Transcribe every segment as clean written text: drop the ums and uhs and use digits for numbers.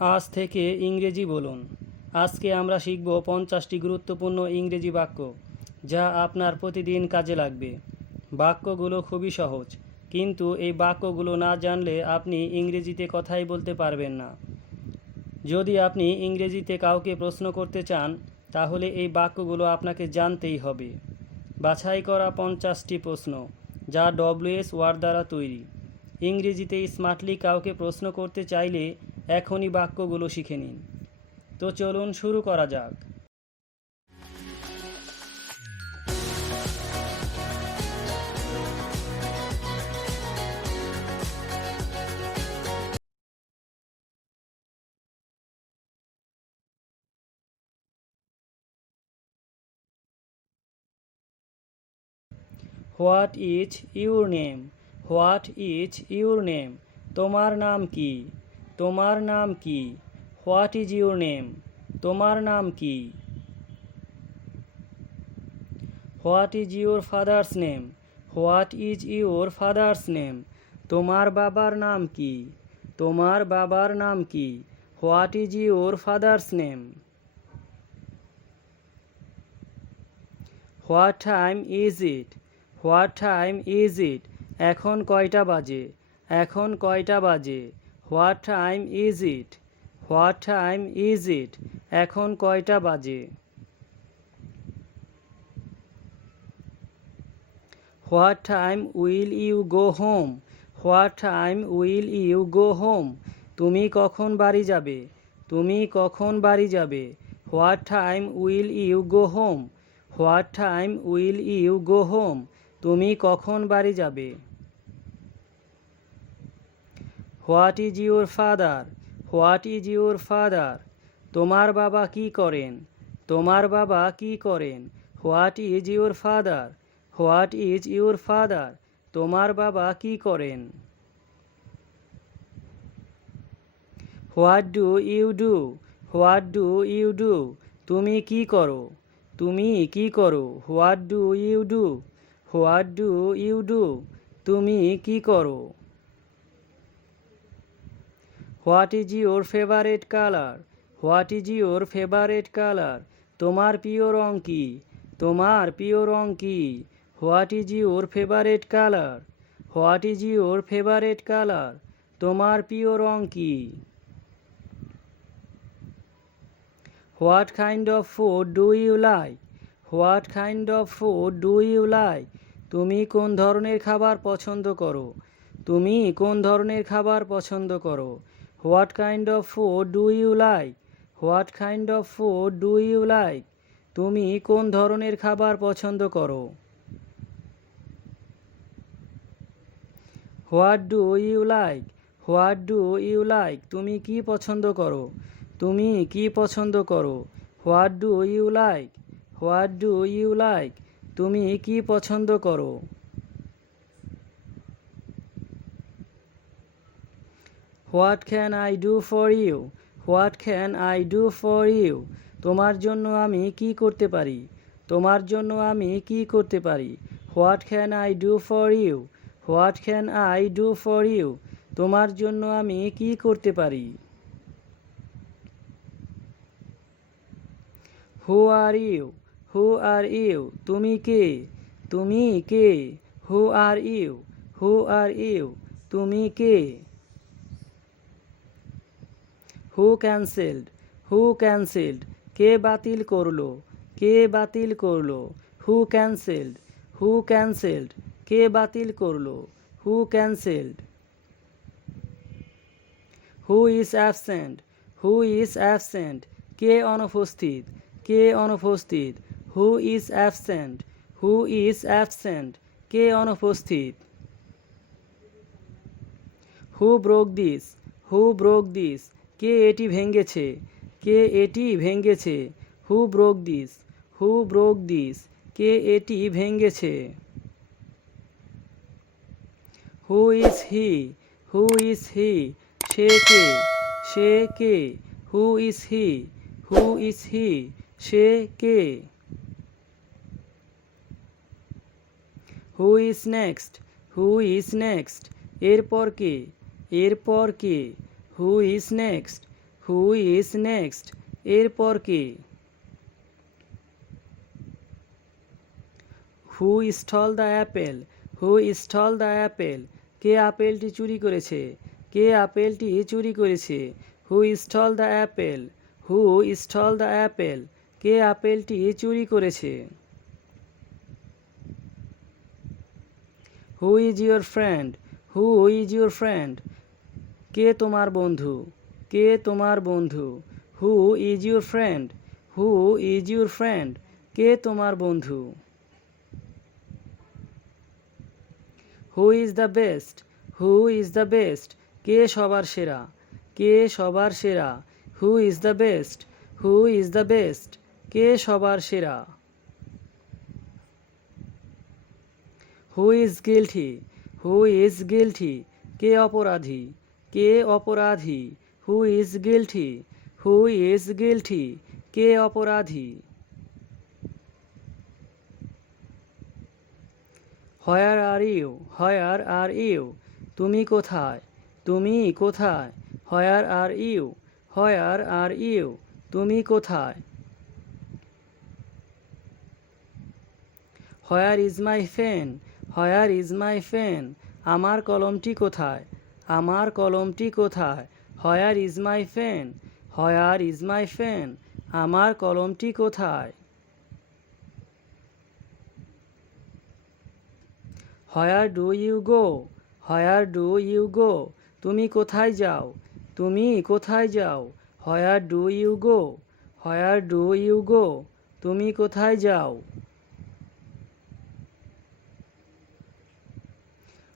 আজ থেকে ইংরেজি বলুন। আজকে আমরা শিখব 50টি গুরুত্বপূর্ণ ইংরেজি বাক্য, যা আপনার প্রতিদিন কাজে লাগবে। বাক্যগুলো খুবই সহজ, কিন্তু এই বাক্যগুলো না জানলে আপনি ইংরেজিতে কথাই বলতে পারবেন না। যদি আপনি ইংরেজিতে কাউকে প্রশ্ন করতে চান, তাহলে এই বাক্যগুলো আপনাকে জানতেই হবে। বাছাই করা 50টি প্রশ্ন, যা ডব্লিউএস ওয়ার্ড দ্বারা তৈরি। ইংরেজিতে স্মার্টলি কাউকে প্রশ্ন করতে চাইলে এখনই বাক্যগুলো শিখে নিন। তো চলুন শুরু করা যাক। What is your name? What is your name? তোমার নাম কি? তোমার নাম কি? What is your name? তোমার নাম কি? What is your father's name? What is your father's name? তোমার বাবার নাম কি? তোমার বাবার নাম কি? What is your father's name? What time is it? What time is it? এখন কয়টা বাজে? এখন কয়টা বাজে? What time is it? What time is it? এখন কয়টা বাজে? What time will you go home? What time will you go home? তুমি কখন বাড়ি যাবে? তুমি কখন বাড়ি যাবে? What time will you go home? What time will you go home? তুমি কখন বাড়ি যাবে? What is your father? What is your father? তোমার বাবা কি করেন? তোমার বাবা কি করেন? What is your father? What is your father? তোমার বাবা কি করেন? What do you do? What do you do? তুমি কি করো? তুমি কি করো? What do you do? What do you do? তুমি কি করো? What is your favourite colour? What is your favourite colour? তোমার প্রিয় রং কি? তোমার প্রিয় রং কি? What is your favourite colour? What is your favourite colour? তোমার প্রিয় রং কি? What kind of food do you like? What kind of food do you like? তুমি কোন ধরনের খাবার পছন্দ করো? তুমি কোন ধরনের খাবার পছন্দ করো? What kind of food do you like? What kind of food do you like? তুমি কোন ধরনের খাবার পছন্দ করো? What do you like? What do you like? তুমি কি পছন্দ করো? তুমি কি পছন্দ করো? What do you like? What do you like? তুমি কি পছন্দ করো? What can I do for you? What can I do for you? তোমার জন্য আমি কি করতে পারি? তোমার জন্য আমি কি করতে পারি? What can I do for you? What can I do for you? তোমার জন্য আমি কি করতে পারি? Who are you? Who are you? তুমি কে? তুমি কে? হু are you? Who are you? তুমি কে? হু ক্যান্সেলড? হু ক্যান্সেলড? কে বাতিল করলো? কে বাতিল করলো? Who cancelled? Who cancelled? কে বাতিল করলো? Who cancelled? Who is absent? Who is absent? কে অনুপস্থিত? কে অনুপস্থিত? Who is absent? Who is absent? কে অনুপস্থিত? Who broke this? Who broke this? কে এটি ভেঙেছে? কে এটি ভেঙেছে? Who broke this? Who broke this? কে এটি ভেঙেছে? Who is he? Who is he? সে কে? সে কে? Who is he? Who is he? সে কে? Who is next? Who is next? এরপর কে? এরপর কে? Who is next? Who is next, এরপর কে? Who stole the apple, who stole the apple, কে আপেলটি চুরি করেছে? কে আপেলটি চুরি করেছে? Who stole the apple, who stole the apple, কে আপেলটি চুরি করেছে? Who is your friend, who is your friend, কে তোমার বন্ধু? কে তোমার বন্ধু? Who is your friend, who is your friend, কে তোমার বন্ধু? Who is the best, who is the best, কে সবার সেরা? কে সবার সেরা? Who is the best, who is the best, কে সবার সেরা? Who is guilty, who is guilty, কে অপরাধী? কে অপরাধী? Who is guilty, who is guilty, কে অপরাধী? Where are you, where are you, তুমি কোথায়? তুমি কোথায়? Where are you, where are you, তুমি কোথায়? Where is my pen, where is my pen, আমার কলমটি কোথায়? আমার কলমটি কোথায়? Where is my pen, where is my pen, আমার কলমটি কোথায়? Where do you go, where do you go, তুমি কোথায় যাও? তুমি কোথায় যাও? Where do you go, where do you go, তুমি কোথায় যাও?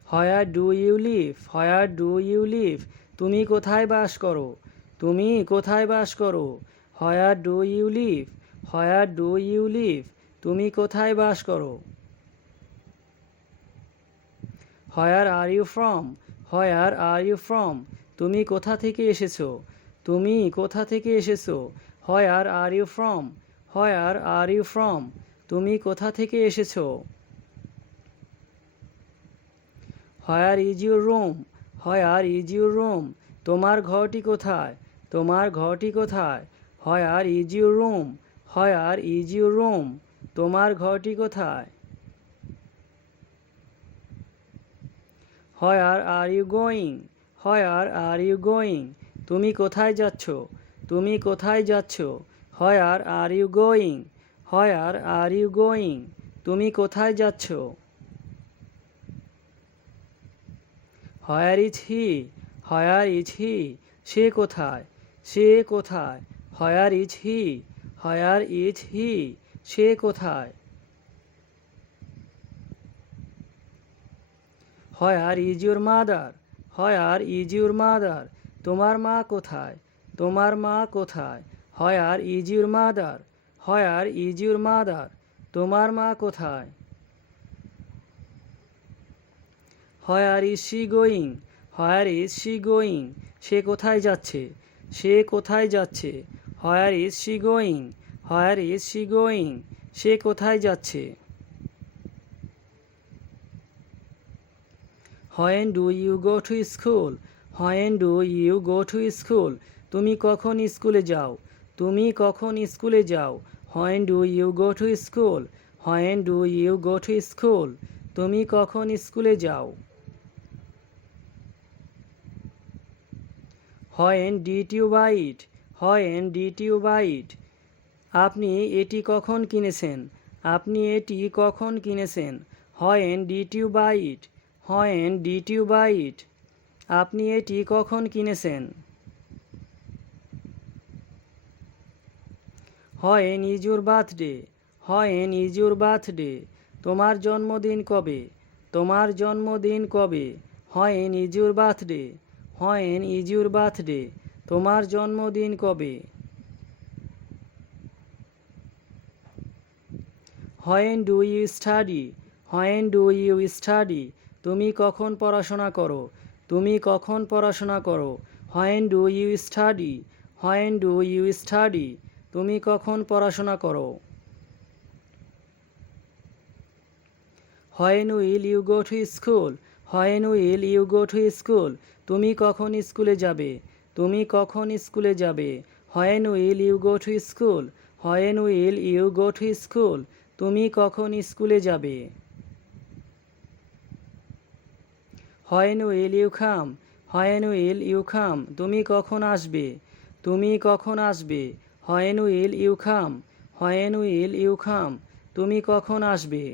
Where do you live, where do you live, তুমি কোথায় বাস করো? তুমি কোথায় বাস করো? হোয়ার do you live, where do you live, তুমি কোথায় বাস করো? Where are you from, where are you from, তুমি কোথা থেকে এসেছো? তুমি কোথা থেকে এসেছো? Where are you from, where are you from, তুমি কোথা থেকে এসেছো? Where is your room, where is your room, তোমার ঘরটি কোথায়? তোমার ঘরটি কোথায়? Where is your room, where is your room, তোমার ঘরটি কোথায়? Where are you going, where are you going, তুমি কোথায় যাচ্ছ? তুমি কোথায় যাচ্ছ? Where are you going, where are you going, তুমি কোথায় যাচ্ছ? Where is he, where is he, সে কোথায়? সে কোথায়? Where is he, where is he, সে কোথায়? Where is your mother, where is your mother, তোমার মা কোথায়? তোমার মা কোথায়? Where is your mother, where is your mother, তোমার মা কোথায়? Where is she going, where is she going, সে কোথায় যাচ্ছে? সে কোথায় যাচ্ছে? Where is she going, where is she going, সে কোথায় যাচ্ছে? When do you go to school, when do you go to school, তুমি কখন স্কুলে যাও? তুমি কখন স্কুলে যাও? When do you go to school, when do you go to school, তুমি কখন স্কুলে যাও? When did you buy it, when did you buy it, আপনি এটি কখন কিনেছেন? আপনি এটি কখন কিনেছেন? When did you buy it, when did you buy it, আপনি এটি কখন কিনেছেন? When is your birthday, when is your birthday, তোমার জন্মদিন কবে? তোমার জন্মদিন কবে? When is your birthday, when is your birthday, তোমার জন্মদিন কবে? When do you study, when do you study, তুমি কখন পড়াশোনা করো? তুমি কখন পড়াশোনা করো? When do you study, when do you study, তুমি কখন পড়াশোনা করো? When will you go to school, when will you go to school, তুমি কখন স্কুলে যাবে? তুমি কখন স্কুলে যাবে? When will you go to school? When will you go to school? তুমি কখন স্কুলে যাবে? When will you come? When will you come? তুমি কখন আসবে? তুমি কখন আসবে? When will you come? When will you come? তুমি কখন আসবে?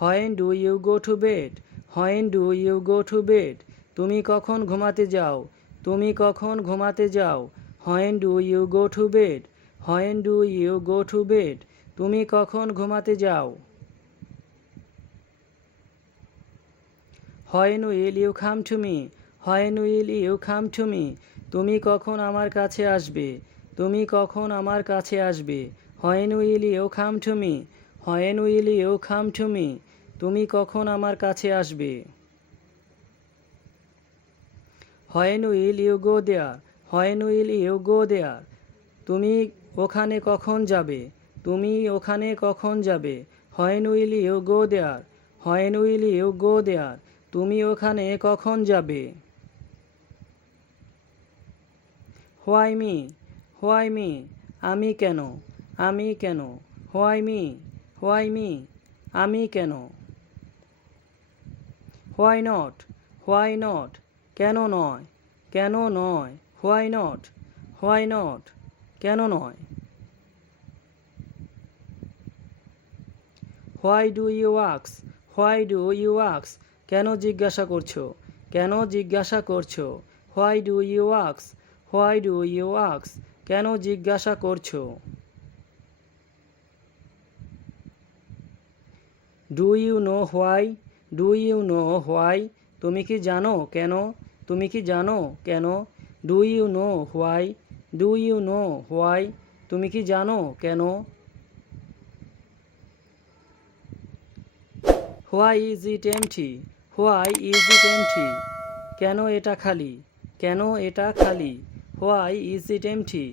When do you go to bed? When do you go to bed? তুমি কখন ঘুমাতে যাও? তুমি কখন ঘুমাতে যাও? When do you go to bed? When do you go to bed? তুমি কখন ঘুমাতে যাও? When will you come to me? When will you come to me? তুমি কখন আমার কাছে আসবে? তুমি কখন আমার কাছে আসবে? When will you come to me? When will you come to me? তুমি কখন আমার কাছে আসবে? When will you go there? When will you go there? তুমি ওখানে কখন যাবে? তুমি ওখানে কখন যাবে? When will you go there? When will you go there? তুমি ওখানে কখন যাবে? Why me? Why me? আমি কেন? আমি কেন? Why me? Why me? আমি কেন? Why not? Why not? কেন নয়? কেন নয়? Why not? Why not? কেন নয়? Why do you ask? Why do you ask? কেন জিজ্ঞাসা করছো? কেন জিজ্ঞাসা করছো? Why do you ask? Why do you ask? কেন জিজ্ঞাসা করছো? Do you know why? Do you know why? তুমি কি জানো কেন? তুমি কি জানো কেন? Do you know why? Do you know why? তুমি কি জানো কেন? Why is it empty? Why is it empty? কেন এটা খালি? কেন এটা খালি? Why is it empty?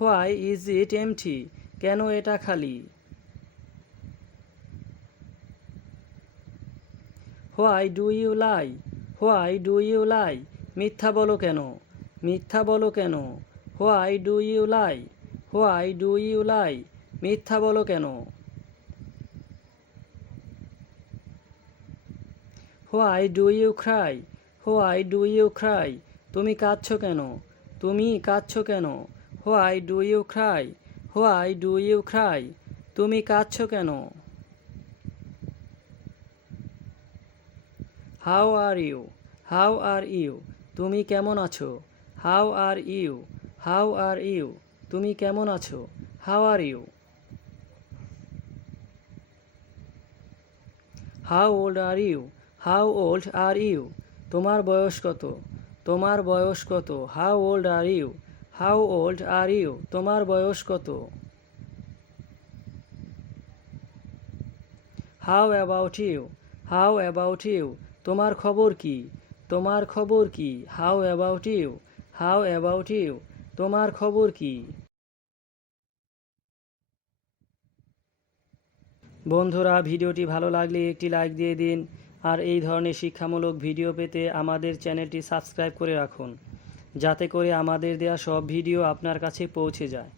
Why is it empty? কেন এটা খালি? Why do you lie? Why do you lie? মিথ্যা বলো কেন? মিথ্যা বলো কেন? Why do you lie? Why do you lie? মিথ্যা বলো কেন? Why do you cry? Why do you cry? তুমি কাঁদছো কেন? তুমি কাঁদছো কেন? Why do you cry? Why do you cry? তুমি কাঁদছো কেন? How are you? How are you? তুমি কেমন আছো? How are you? How are you? তুমি কেমন আছো? How are you? How old are you? How old are you? তোমার বয়স কত? তোমার বয়স কত? How old are you? How old are you? তোমার বয়স কত? How about you? How about you? তোমার খবর কি? তোমার খবর কি? How about you? How about you? তোমার খবর কি? বন্ধুরা, ভিডিওটি ভালো লাগলে একটি লাইক দিয়ে দিন আর এই ধরনের শিক্ষামূলক ভিডিও পেতে আমাদের চ্যানেলটি সাবস্ক্রাইব করে রাখুন যাতে করে আমাদের দেয়া সব ভিডিও আপনার কাছে পৌঁছে যায়।